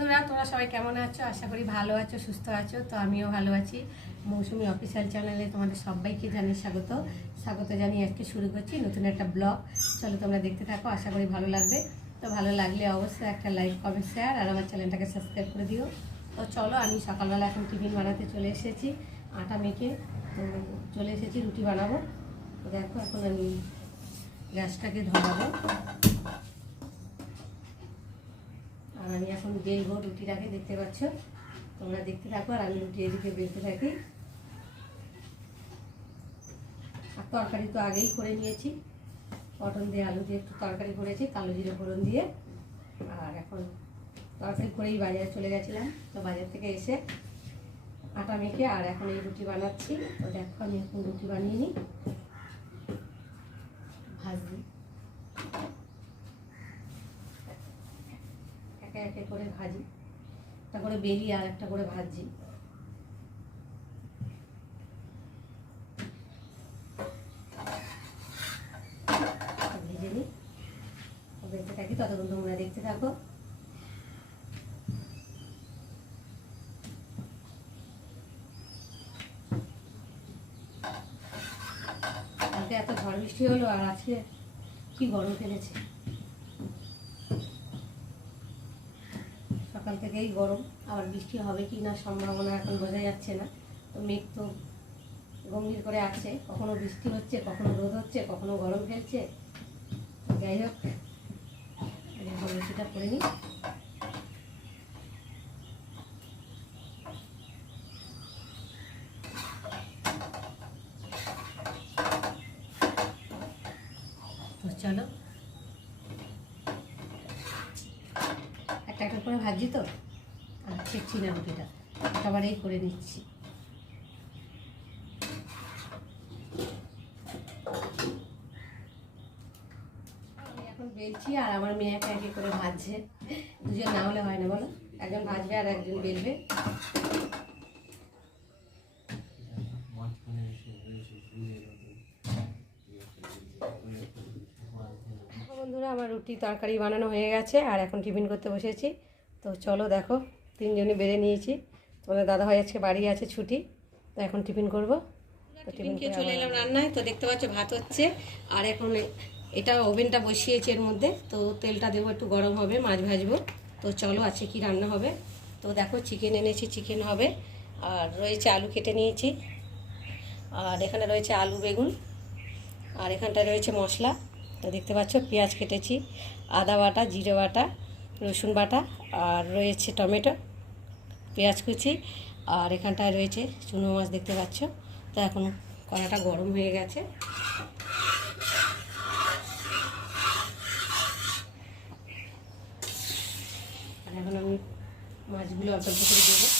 বন্ধুরা, তোমরা সবাই কেমন আছো? আশা করি ভালো আছো, সুস্থ আছো। তো আমিও ভালো আছি। মৌসুমি অফিসিয়াল চ্যানেলে তোমাদের সবাইকে জানিয়ে স্বাগত। স্বাগত জানিয়ে আজকে শুরু করছি নতুন একটা ব্লগ। চলো তোমরা দেখতে থাকো, আশা করি ভালো লাগবে। তো ভালো লাগলে অবশ্যই একটা লাইক কমেন্ট শেয়ার আর আমার চ্যানেলটাকে সাবস্ক্রাইব করে দিও। তো চলো, আমি সকালবেলা এখন টিফিন বানাতে চলে এসেছি, আটা মেখে। তো চলে এসেছি, রুটি বানাবো। দেখো, এখন আমি গ্যাসটাকে ধরাবো। আর আমি এখন বেলবো রুটিটাকে দেখতে পাচ্ছ। তোমরা দেখতে থাকো আর আমি রুটি এদিকে বেলতে থাকি। আর তরকারি তো আগেই করে নিয়েছি। পটল দিয়ে আলু দিয়ে একটু তরকারি করেছি, কালো জিরে ফোড়ন দিয়ে। আর এখন তরকারি করেই বাজারে চলে গেছিলাম। তো বাজার থেকে এসে আটা মেখে আর এখন এই রুটি বানাচ্ছি। তো দেখো আমি এখন রুটি বানিয়ে নিই। ভাজবি একে করে ভাজি, একটা করে বেলি আর একটা করে ভাজি। ভেজে নিই। দেখতে থাকি, ততক্ষণ তোমরা দেখতে থাকো। এত ঝড় বৃষ্টি হলো আর আজকে কি গরম ফেলেছে। সকাল থেকেই গরম। আবার বৃষ্টি হবে কি না সম্ভাবনা এখন বোঝা যাচ্ছে না। তো মেঘ তো গম্ভীর করে আছে কখনো বৃষ্টি হচ্ছে, কখনো রোদ হচ্ছে, কখনো গরম ফেলছে। যাই হোক সেটা করে নিই তো চলো একটা করে ভাজি তো? আর ছেড়ছি না রুটিটা। একেবারেই করে নিচ্ছি। এখন বেলছি আর আমার মেয়ে একা একে করে ভাজছে। দুজন না হলে হয় না, বলো? একজন ভাজবে আর একজন বেলবে। আমার রুটি তরকারি বানানো হয়ে গেছে আর এখন টিফিন করতে বসেছি। তো চলো দেখো তিনজনে বেড়ে নিয়েছি। তোমাদের দাদা ভাই আজকে বাড়ি আছে ছুটি তো এখন টিফিন করব। টিফিন খেয়ে চলে এলাম রান্নায়। তো দেখতে পাচ্ছ ভাত হচ্ছে আর এখন এটা ওভেনটা বসিয়েছি এর মধ্যে। তো তেলটা দেবো একটু গরম হবে মাছ ভাজবো। তো চলো আছে কি রান্না হবে? তো দেখো চিকেন এনেছি চিকেন হবে। আর রয়েছে আলু কেটে নিয়েছি। আর এখানে রয়েছে আলু বেগুন। আর এখানটায় রয়েছে মশলা। তো দেখতে পাচ্ছ, পেঁয়াজ কেটেছি, আদা বাটা, জিরে বাটা, রসুন বাটা, আর রয়েছে টমেটো, পেঁয়াজ কুচি, আর এখানটায় রয়েছে চুনো মাছ দেখতে পাচ্ছ। তো এখন কড়াটা গরম হয়ে গেছে। আর এখন আমি মাছগুলো অল্প অল্প করে দেবো।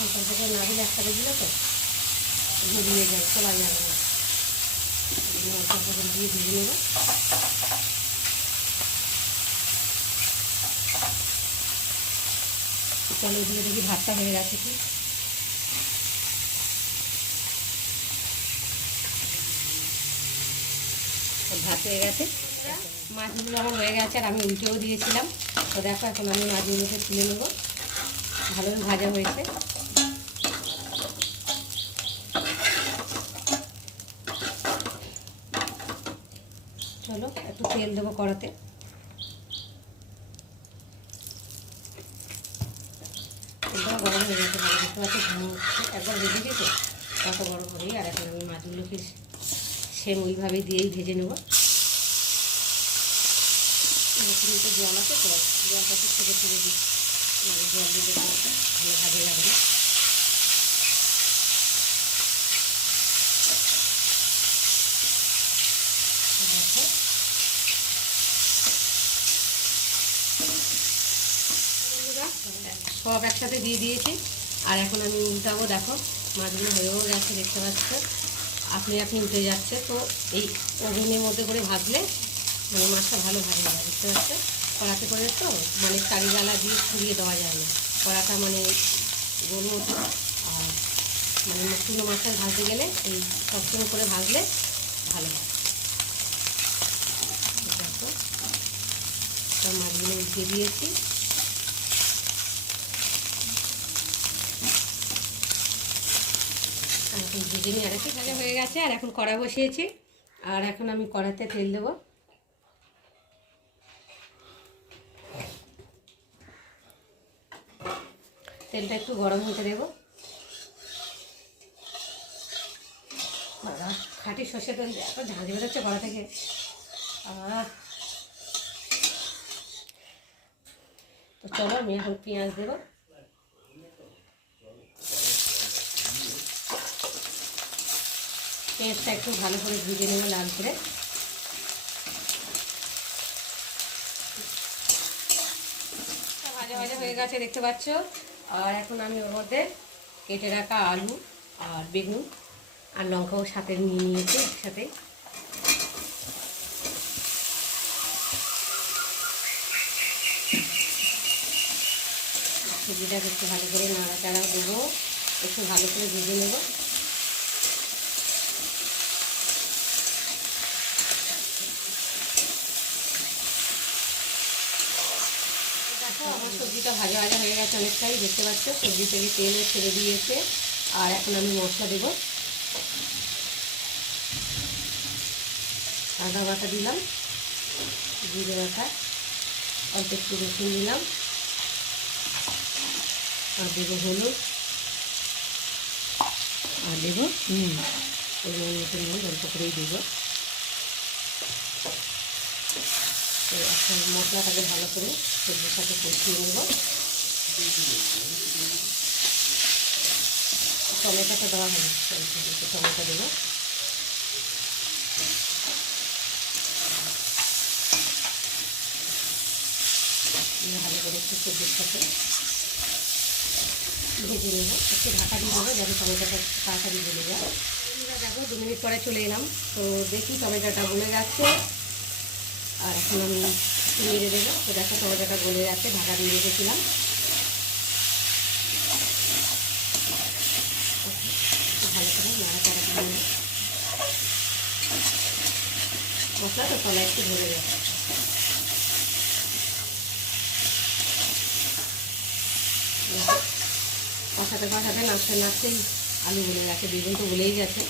অল্প করে না দিলে একটা দিলে তো। ঘুরিয়ে যায় খোলা যাবে না। অল্প অল্প দিয়ে ভেজে নেব। চলো এদিকে দেখি ভাতটা হয়ে গেছে কি। ভাত হয়ে গেছে। মাছগুলো আমার হয়ে গেছে আর আমি উল্টেও দিয়েছিলাম। তো দেখো এখন আমি মাছগুলোকে তুলে নেব। ভালোই ভাজা হয়েছে। চলো, একটু তেল দেবো কড়াতে। গরম হয়ে গেছে দেখতে পাচ্ছি একবার ভেজে দিয়েছে কত গরম হবেই আর এখন আমি মাছগুলোকে সেম ওইভাবেই দিয়েই ভেজে নেব। তো জল আছে তো জলটা একটু ছেড়ে ছেড়ে দিই। মানে জল দিতে ভালো ভাজে যাবে না। সব একসাথে দিয়ে দিয়েছি। আর এখন আমি উল্টাবো, দেখো, মাছগুলো হয়েও গেছে, দেখতে পাচ্ছ? আপনি আপনি উঠে যাচ্ছে, তো এই ওভেনের মধ্যে করে ভাজলে মানে মাছটা ভালো ভাজা যায় দেখতে পাচ্ছ? কড়াতে করে তো মানে চারিগালা দিয়ে ছড়িয়ে দেওয়া যায় না। কড়াটা মানে গোল মতো আর মানে শুধু মাছটা ভাজতে গেলে এই সবসময় করে ভাজলে ভালো হয়। মাছগুলো উঠিয়ে দিয়েছি। আর এখন ভেজে হয়ে গেছে, আর এখন কড়া বসিয়েছি। আর এখন আমি কড়াতে তেল দেবো। তেলটা একটু গরম হতে দেবো। বাবা, খাঁটি সর্ষে তেল এত ঝাঁঝ বেরোচ্ছে কড়া থেকে। তো চলো, আমি এখন পেঁয়াজ দেবো। পেঁয়াজটা একটু ভালো করে ভেজে নেব লাল করে। ভাজা ভাজা হয়ে গেছে, দেখতে পাচ্ছ? আর এখন আমি ওর মধ্যে কেটে রাখা আলু আর বেগুন আর লঙ্কাও সাথে নিয়ে নিয়েছি একসাথে। সবজিটাকে একটু ভালো করে নাড়াচাড়া দেবো, একটু ভালো করে ভেজে নেব দেখো আমার সবজিটা ভাজা ভাজা হয়ে গেছে অনেকটাই, দেখতে পাচ্ছ? সবজি থেকে তেলও ছেড়ে দিয়েছে। আর এখন আমি মশলা দেবো। আদা বাটা দিলাম, জিরে বাটা, অল্প একটু রসুন দিলাম, আর দেবো হলুদ, আর দেবো নুন মতো নুন অল্প করেই দেবো। তো এখন মশলাটাকে ভালো করে সবজির সাথে কষিয়ে নেব। টমেটোটা দেওয়া হবে টমেটো দেবো। ভালো করে একটু সবজির সাথে ভেজে নেব। একটু ঢাকা দিয়ে দেবো, যাতে টমেটোটা তাড়াতাড়ি গলে যায়। দেখো, দু মিনিট পরে চলে এলাম। তো দেখি টমেটোটা গলে যাচ্ছে আর এখন আমি নেড়ে দেবো। তো দেখো টমেটোটা গলে যাচ্ছে, ঢাকা দিয়ে রেখেছিলাম। ভালো করে নাড়াচাড়া করে মশলা তো তলায় একটু ধরে যাবে কষাতে কষাতে নাচতে নাচতেই আলু গলে গেছে, বেগুন তো গলেই গেছে।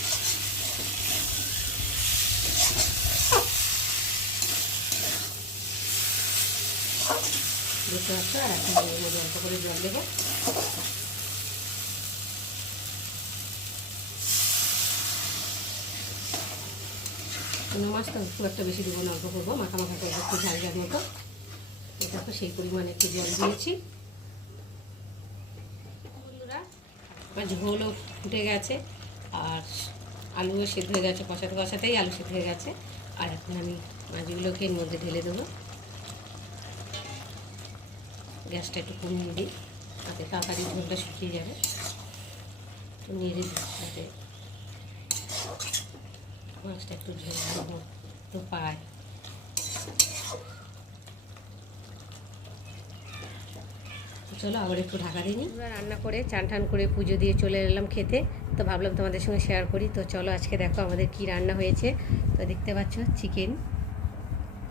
দেখতে পাচ্ছ আর এখন মধ্যে অল্প করে জল দেবো। কোনো মাছ তো খুব একটা বেশি দেবো না, অল্প করব। মাখা মাখা করব একটু ঝাল মতো। তো সেই পরিমাণে একটু জল দিয়েছি। বন্ধুরা, আমার ঝোলও ফুটে গেছে, আর আলুও সেদ্ধ হয়ে গেছে, কষাতে কষাতেই আলু সেদ্ধ হয়ে গেছে। আর এখন আমি মাছগুলোকে এর মধ্যে ঢেলে দেবো। গ্যাসটা একটু কমিয়ে দিই, তাতে তাড়াতাড়ি ঝোলটা শুকিয়ে যাবে। তো নেড়ে দিই যাতে মাছটা একটু ঝোল তো পায়। চলো, আবার একটু ঢাকা দিই আমরা রান্না করে, চান টান করে পুজো দিয়ে চলে এলাম খেতে। তো ভাবলাম তোমাদের সঙ্গে শেয়ার করি। তো চলো, আজকে দেখো আমাদের কি রান্না হয়েছে। তো দেখতে পাচ্ছ চিকেন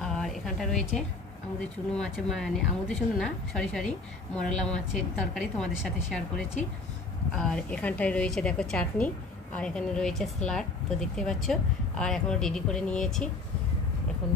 আর এখানটা রয়েছে আমাদের চুনো মাছের মানে আমাদের চুনো না, সরি সরি, মরলা মাছের তরকারি তোমাদের সাথে শেয়ার করেছি। আর এখানটায় রয়েছে দেখো চাটনি, আর এখানে রয়েছে স্যালাড তো দেখতে পাচ্ছ। আর এখন রেডি করে নিয়েছি। এখন